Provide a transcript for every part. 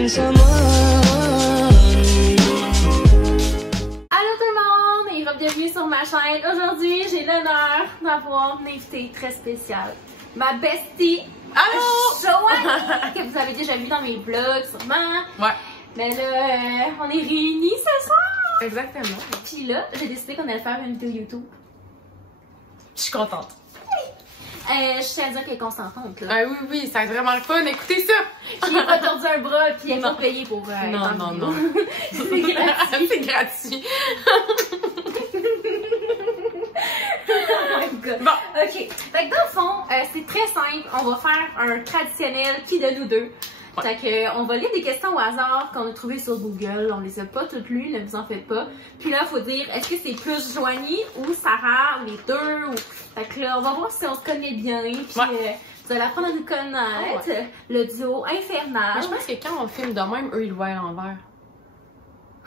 missing someone. Allô tout le monde et bienvenue sur ma chaîne. Aujourd'hui, j'ai l'honneur d'avoir une invitée très spéciale. Ma bestie, Joanie, que vous avez déjà vu dans mes vlogs sûrement. Ouais. Mais là, on est réunis ce soir. Exactement. Puis là, j'ai décidé qu'on allait faire une vidéo YouTube. Je suis contente. Je tiens à dire qu'elle est consentante, là. Ah oui, oui, ça va être vraiment le fun. Écoutez ça. Puis elle a pas tordu un bras, puis elle est pas payée pour Non, non, non. C'est gratuit. C'est gratuit. Oh my God. Bon. Ok. Fait que dans le fond, c'est très simple. On va faire un traditionnel qui de nous deux. Ouais. Fait que, on va lire des questions au hasard qu'on a trouvées sur Google. On les a pas toutes lues, ne vous en faites pas. Puis là, il faut dire, est-ce que c'est plus Joanie ou Sarah, ou les deux? Ou... Fait que là, on va voir si on se connaît bien. Puis vous allez apprendre à nous connaître. Ouais. Le duo infernal. Mais je pense que quand on filme de même, eux, ils le voient à l'envers.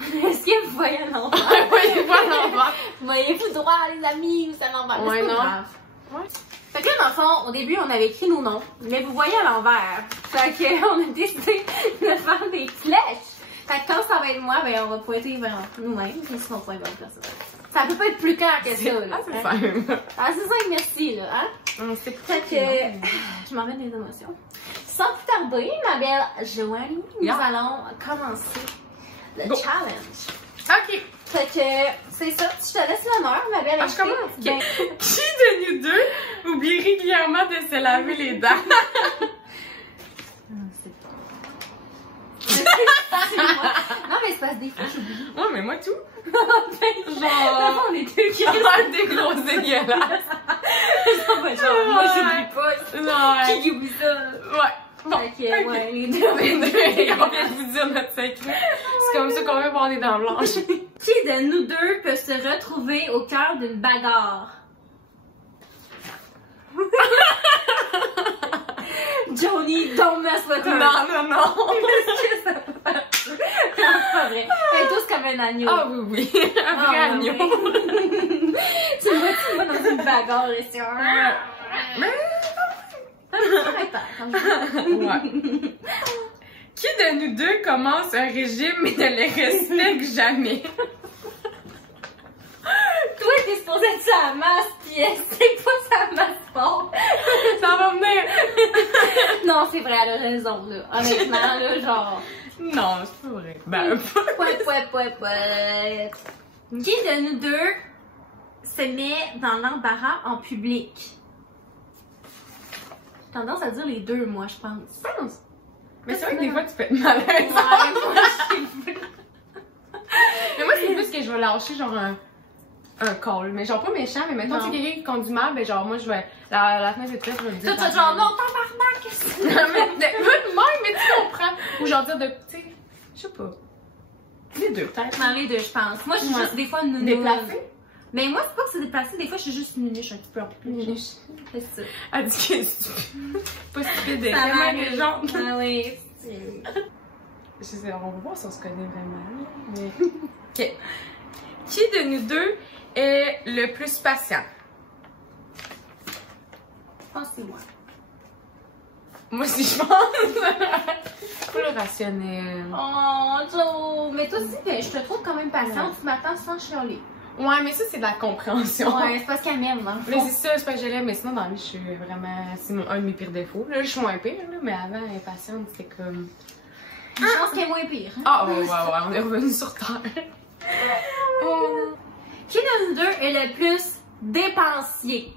Est-ce que vous voyez à l'envers? Oui, ils le voient à l'envers. Voyez-vous droit, les amis, ou c'est à l'envers? Ouais, C'est pas non. grave. Ouais. Fait que là, dans le fond, au début, on avait écrit nos noms, mais vous voyez à l'envers. Fait que on a décidé de faire des flèches. Fait que quand ça va être moi, ben on va pointer vers nous-mêmes, puis si on pointe vers personne. Ça peut pas être plus clair que ça, là. Ah, c'est simple. Ah, c'est ça, merci, là, hein? C'est Fait que, je m'en vais des émotions. Sans plus tarder, ma belle Joanie, nous allons commencer le Go. challenge. Ok. Fait que, c'est ça, je te laisse l'honneur, ma belle. Je commence. Ben, Qui de nous deux oublie régulièrement de se laver les dents? non, mais c'est parce que des fois, j'oublie. Ouais, mais moi tout. Genre, on est deux qui Des gros dégueulasses. moi, j'oublie pas. Non. Qui oublie ça? Ouais. Bon. Fait que, ouais, les deux. On vient de vous dire notre secret. C'est comme ça qu'on veut avoir des dents blanches. Qui de nous deux peut se retrouver au cœur d'une bagarre? Johnny, don't mess with her. Non, non, non. Qu'est-ce que ça fait? Non, c'est pas vrai. Elle est tous comme un agneau. Ah oui, oui. Un vrai agneau. Tu me vois dans une bagarre ici. Mais... Ouais. Qui de nous deux commence un régime mais ne le respecte jamais? Toi, t'es supposé être sa masse, pis c'est pas sa masse fort. Ça va venir. Non, c'est vrai, elle a raison, là. Honnêtement, là, genre. Non, c'est pas vrai. Ben, Qui de nous deux se met dans l'embarras en public? J'ai tendance à dire les deux, moi, je pense. mais c'est vrai que des fois, tu peux être malade. Ouais, moi, Mais moi, c'est plus que je vais lâcher genre un call. Mais genre pas méchant, mais mettons, Non. si quelqu'un qui conduit mal, ben genre moi, je vais. La fenêtre est ouverte, je vais lui dire. toi, t'as genre, non, tabarnak, qu'est-ce que c'est? mais tu comprends. Ou genre dire de. Tu sais, je sais pas. Les deux, peut-être. Dans les deux, je pense. Moi, je suis juste des fois une nounou. Déplacée? Mais moi, c'est pas que c'est déplacé, des fois, je suis juste une nunuche un petit peu en plus. Nunuche. C'est ça. Elle dit que c'est pas stupide. Elle Ça aime m'arrive. les gens. Ah oui. Je sais, on va voir si on se connaît vraiment. Mais... Ok. Qui de nous deux est le plus patient? Je pense que c'est moi. Moi aussi, je pense. Pas le rationnel. Oh, Joe! Mais toi aussi, je te trouve quand même patiente. Tu m'attends sans chialer. Ouais, mais ça, c'est de la compréhension. Ouais, c'est parce qu'elle m'aime, hein. Mais c'est ça, c'est pas que je l'aime, mais sinon, dans la vie, je suis vraiment. C'est un de mes pires défauts. Là, je suis moins pire, là, mais avant, impatiente, c'était comme. Je pense qu'elle est moins pire. Hein? Ah, ouais, on est revenu sur terre. Qui de nous deux est le plus dépensier?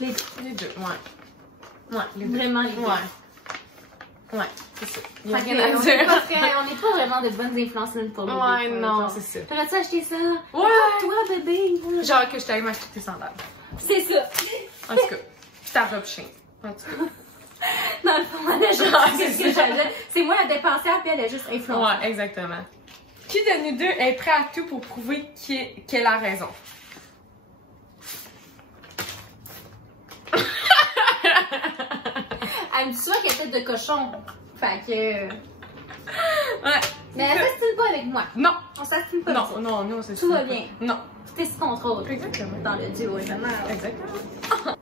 Les Les deux, ouais. Ouais, les deux. Vraiment les deux. Ouais. Ouais, c'est ça. Il y a Fait rien à que, dire. on n'est pas vraiment de bonnes influences l'une pour l'autre. Ouais, des fois, non, genre. c'est ça. T'aurais-tu acheté ça? Ouais. Toi, bébé. Genre que je t'allais m'acheter tes sandales. C'est ça. En tout cas, ta robe chien. En tout cas. Dans le fond, elle a juste. C'est ce que j'allais dire. C'est moi la dépensière, puis elle a juste influencé. Ouais, exactement. Qui de nous deux est prêt à tout pour prouver qu'elle a raison? Elle me dit souvent qu'elle est tête de cochon. Fait que. Ouais. Mais elle s'astine pas avec moi. Non. On s'astine pas. Non, non, non, c'est ça. Tout va bien. Non. Tout est sous contrôle. Exactement. Dans le duo, évidemment. Exactement.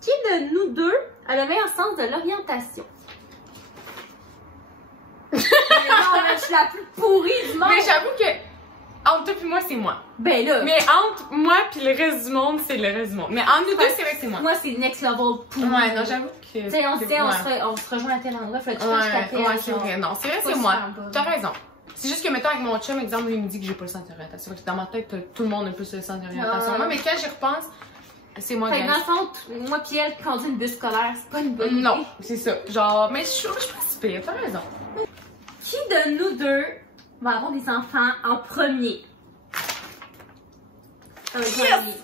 Qui de nous deux a le meilleur sens de l'orientation? suis la plus pourrie du monde. Mais j'avoue que, entre toi et moi, c'est moi. Ben là. Mais entre moi puis le reste du monde, c'est le reste du monde. Mais entre nous deux, c'est vrai que c'est moi. Moi, c'est next level pourri. Ouais, non, j'avoue que. Tu sais, on se dit, on se rejoint à tel endroit, fait que je t'appelle. Ouais, c'est vrai. Non, c'est vrai, c'est moi. T'as raison. C'est juste que, mettons, avec mon chum, exemple, lui, il me dit que j'ai pas le sens d'orientation. Dans ma tête, tout le monde a plus le sens d'orientation. Moi, mais quand j'y repense, c'est moi qui. Fait que dans le fond, moi pis elle, quand on dit une bus scolaire, c'est pas une bonne idée. Non, c'est ça. Genre, mais je suis pas si pire, t'as raison. Qui de nous deux va avoir des enfants en premier?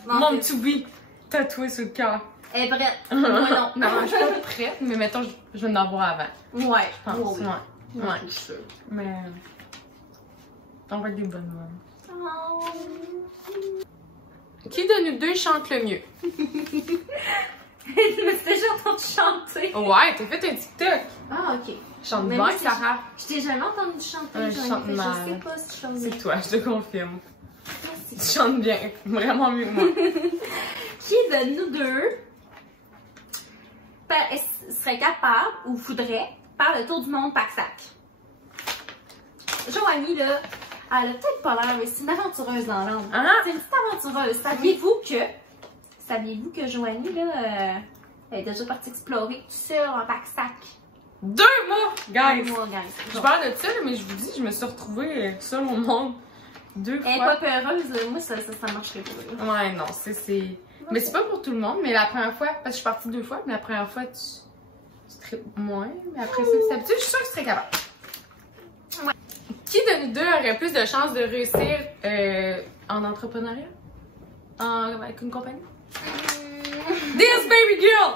Mon petit oui, tatoué sur le cœur. Elle est prête. Moi non. Non, je suis pas prête, mais mettons, je vais en avoir avant. Ouais, Je pense. oui. Ouais. Je suis sûre. Mais. On va être des bonnes mômes. Oh. Qui de nous deux chante le mieux? Je me suis déjà entendue chanter. Ouais, t'as fait un TikTok. Ah, ok. Chante Mais bien, moi, Sarah. Je t'ai jamais entendue chanter. Ouais, j'en ai je chante fait, mal. je sais pas si je chante bien. C'est toi, je te confirme. Tu chantes bien, vraiment mieux que moi. Qui de nous deux serait capable ou voudrait faire le tour du monde pack-sac? Joanie, là, elle a peut-être pas l'air, mais c'est une aventureuse dans l'âme. Ah! C'est une petite aventureuse. Saviez-vous que Joanie, là, elle est déjà partie explorer tout seul en pack-sac? 2 mois, guys! Moi, guys. Je parle de ça, mais je vous dis, je me suis retrouvée seule au monde 2 fois. Elle est pas peureuse, là. Moi, ça marcherait pas. Là. Ouais, non, c'est. Mais c'est pas pour tout le monde, mais la première fois, parce que je suis partie 2 fois, mais la première fois, tu tripes moins, mais après ça, tu t'habitues, je suis sûre que tu serais capable. Ouais. Qui de nous deux aurait plus de chances de réussir en entrepreneuriat? Avec une compagnie? This baby girl!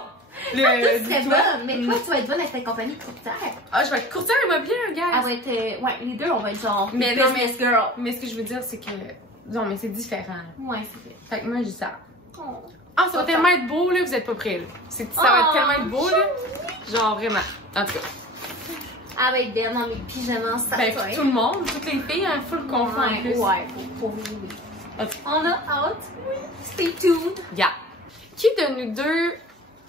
Toi, tu serais bonne, mais toi, tu vas être bonne avec ta compagnie de courtière. Ah, je vais être courtière immobilière, guys! Elle va être. Ouais, les deux, on va être genre. Mais non, business girl. Mais ce que je veux dire, c'est que. Non, mais c'est différent. Ouais, c'est vrai. Fait que moi, je dis ça. Oh. Ah, ça va tellement être beau, là, vous êtes pas prêts, là. Ça va être tellement être beau, là. Genre, vraiment. En tout cas. Elle va être belle dans mes pyjamas, ça Ben, puis tout le monde, toutes les filles, hein, full confort en plus. Ouais, pour oui. Ok. On a hâte. Oui. Stay tuned. Yeah. Qui de nous deux,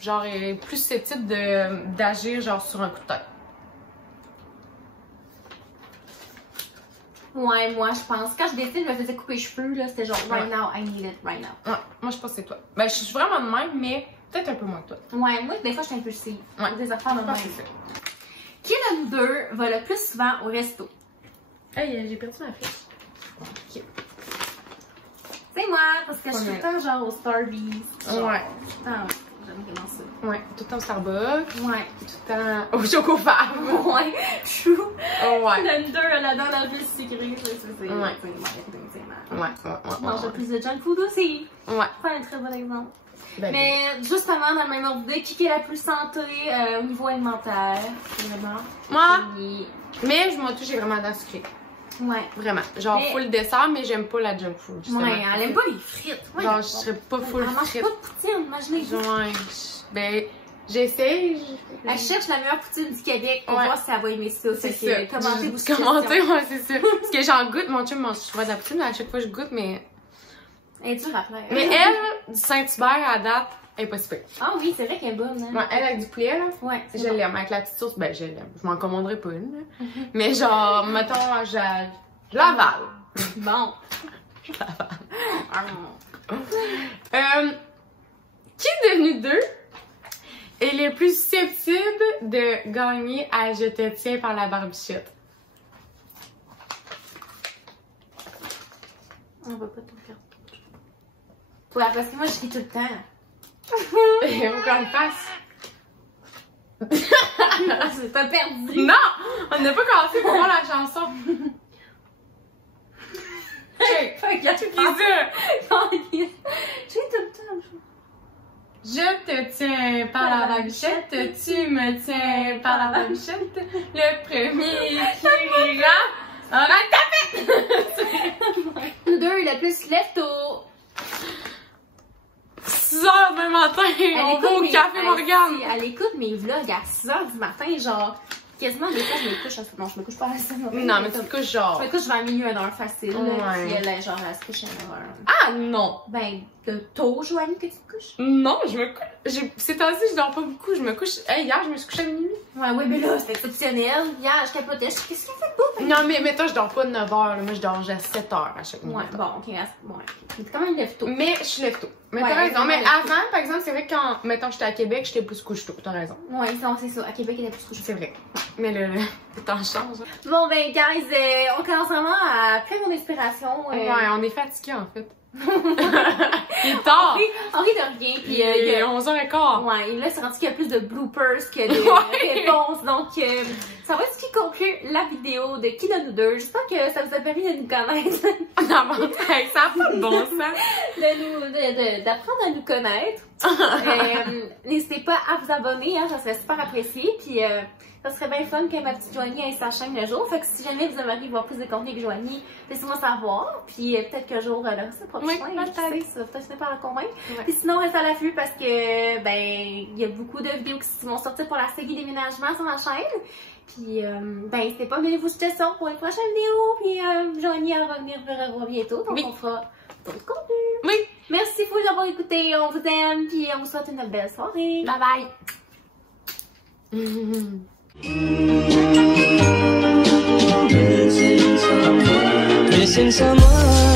genre, est plus susceptible d'agir, genre, sur un coup de tête? Ouais, moi, je pense. Quand je décide, je me faisais couper les cheveux, là, c'était genre, right now, I need it, right now. Ouais, moi, je pense que c'est toi. Ben, je suis vraiment de même, mais peut-être un peu moins que toi. Ouais, moi, des fois, je suis impulsive. Ouais. Des affaires de Je même. pense que c'est ça. Qui de nous deux va le plus souvent au resto? Hey, j'ai perdu ma fiche. Ok. C'est moi, parce que je suis tout le temps genre au Starbucks. Ouais. J'aime vraiment ça. Ouais, tout le temps au Starbucks. Ouais. Tout le temps au Chocofab. Ouais. Chou. Ouais. La deux, elle a dans la vie secrète. C'est Ouais. ouais. Mange plus de junk food aussi. Ouais. C'est un très bon exemple. Ben, Mais justement, dans le même ordre d'idée, qui est la plus santé au niveau alimentaire? Vraiment. moi, Et- mais je m'en touche, j'ai vraiment dans sucré. Ouais. Vraiment. Genre, Mais- full dessert, mais j'aime pas la junk food. Justement. Ouais, elle aime pas les frites. Ouais, Genre, je serais pas full elle mange frite. pas de poutine, imaginez. Ouais. Ben, j'essaie. Elle cherche la meilleure poutine du Québec pour Ouais. voir si elle va aimer ça. C'est Fait ça. que commentez vos Commenter, suggestions. ouais, c'est ça. Parce que j'en goûte, mon chum mange souvent de la poutine, mais à chaque fois je goûte, mais. Elle est dure à faire. Mais elle, du Saint-Hubert à date, elle est pas super. Ah oui, c'est vrai qu'elle est bonne. Hein? Ouais, elle avec du poulet, là. Ouais. c'est Je bon. l'aime. Avec la petite sauce, ben, je l'aime. Je m'en commanderai pas une, là. Mais genre, mettons, je l'avale. Bon. Je l'avale. Qui de nous deux est le plus susceptible de gagner à Je te tiens par la barbichette? On va pas tout perdre. Ouais, parce que moi, je ris tout le temps. Et on qu'on le fasse. T'as perdu. Non! On n'a pas commencé pour voir la chanson. Check! Regarde, Qui ça? je ris tout le temps. Je te tiens par la barbichette, tu me tiens par la barbichette. Le premier qui rira aura tapé! Nous deux, le plus lève tôt. 6h du matin, on va au Café Morgane. Elle écoute mes vlogs à 6h du matin, genre, quasiment des fois, je me couche à... Non, je me couche pas à 6h. Non, mais tu te couches genre. Je me couche vers minuit, 1h facile, là, Ouais. puis elle, genre, elle se couche à 9h. Ah non! Ben, de tôt, Joanie, que tu te couches? Non, je me couche. Ces temps-ci, je dors pas beaucoup. Je me couche. Hey, hier, je me suis couchée à minuit. Ouais, oui, mais là, c'est exceptionnel. Hier, je capotais. Qu'est-ce qu'elle fait de beau? Non, mais toi, je dors pas de 9 h. Moi, je dors à 7 h à chaque nuit. Ouais, bon, ok. Bon, c'est quand même lève tôt. Mais je lève tôt. Mais Ouais, t'as raison. Mais lève tôt. avant, par exemple, c'est vrai que quand, mettons, j'étais à Québec, j'étais plus couche tôt. T'as raison. Ouais, non, c'est ça. À Québec, il y a plus couché. C'est vrai. Mais le temps change. Bon, ben, guys, on commence vraiment à perdre mon inspiration. Ouais, on est fatigués, en fait. Il est tard. Henri de rien. Puis, Il est 11h15. ouais, et là, c'est rendu qu'il y a plus de bloopers que de réponses. Donc, ça va être ce qui conclut la vidéo de Qui de nous deux. J'espère que ça vous a permis de nous connaître. Ça n'a pas de bon sens. D'apprendre à nous connaître. N'hésitez pas à vous abonner, hein, ça serait super apprécié. Puis, ça serait bien fun que ma petite Joanie ait sa chaîne le jour. Fait que si jamais vous aimeriez voir plus de contenu que Joanie, laissez-moi savoir. Puis peut-être qu'un jour, le reste prochain, oui, ça va peut-être finir par la convaincre. Ouais. Puis sinon, restez à l'affût parce que, ben, il y a beaucoup de vidéos qui vont sortir pour la série déménagement sur ma chaîne. Puis, ben, n'hésitez pas à venir vous jeter ça pour une prochaine vidéo. Puis, Joanie va revenir bientôt. Donc, oui. on fera d'autres contenus. Oui. Merci beaucoup d'avoir écouté. On vous aime. Puis, on vous souhaite une belle soirée. Bye bye. Missing someone